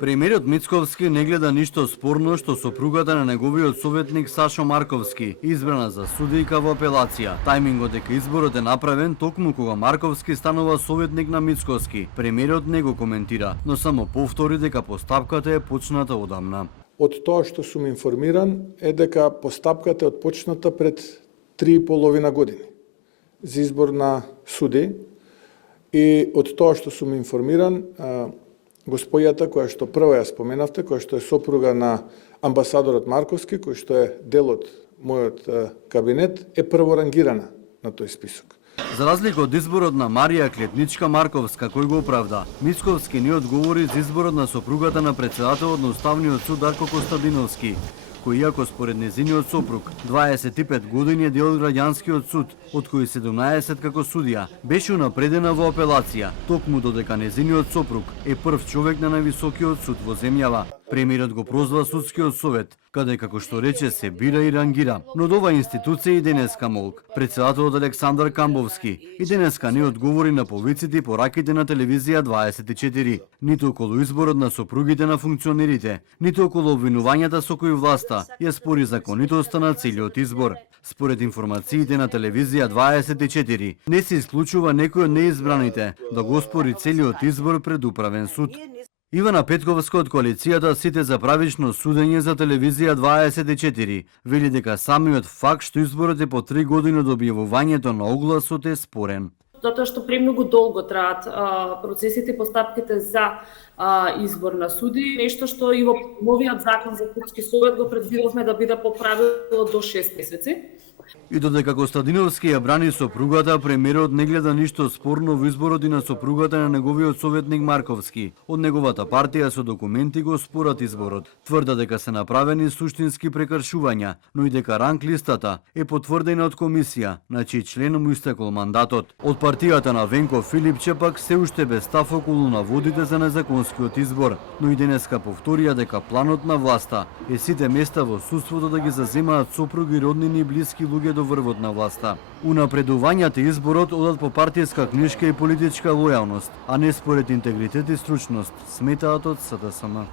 Премиерот Мицковски не гледа ништо спорно што сопругата на неговиот советник Сашо Марковски избрана за судијка во апелација. Тајмингот дека изборот е направен токму кога Марковски станува советник на Мицковски. Премиерот не го коментира, но само повтори дека постапката е почната одамна. Од тоа што сум информиран е дека постапката е отпочната пред 3,5 години за избор на суди, и од тоа што сум информиран, госпојата која што прва ја споменавте, која што е сопруга на амбасадорот Марковски, кој што е дел од мојот кабинет, е прворангирана на тој список. За разлика од изборот на Марија Клетничка Марковска, кој го оправда, Мицковски не одговори за изборот на сопругата на претседателот на Уставниот суд Дарко Костадиновски, кој иако според незиниот сопруг 25 години е дел од граѓанскиот суд, од кои 17 како судија, беше унапредена во апелација, токму додека незиниот сопруг е прв човек на највисокиот суд во земјава. Премиерот го прозва судскиот совет, каде како што рече се бира и рангира. Но од оваа институција и денеска молк. Претседателот Александар Камбовски и денеска не одговори на повиците и пораките на телевизија 24, ниту околу изборот на сопругите на функционерите, ниту околу обвинувањата со кои власта ја спори законитоста на целиот избор. Според информациите на телевизија 24, не се исклучува некој од неизбраните да го спори целиот избор пред управен суд. Ивана Петковска од коалицијата Сите за правично судење за телевизија 24 вели дека самиот факт што изборот е по 3 години од објавувањето на огласот е спорен. Затоа што премногу долго траат процесите, постапките за избор на суди, нешто што и во новиот закон за судски совет го предвидовме да биде по правило до 6 месеци. И додека Костадиновски ја брани сопругата, премиерот не гледа ништо спорно во изборот и на сопругата на неговиот советник Марковски. Од неговата партија со документи го спорат изборот. Тврда дека се направени суштински прекршувања, но и дека ранг листата е потврдена од комисија, на чиј член му истекол мандатот. Од партијата на Венко Филипче пак се уште без став околу наводите за незаконскиот избор, но и денеска повторија дека планот на власта е сите места во судството да ги заземаат сопруги, роднини и блиски луѓе до врвот на власта. Унапредувањата изборот одат по партиска книжка и политичка лојалност, а не според интегритет и стручност, сметаат од СДСМ.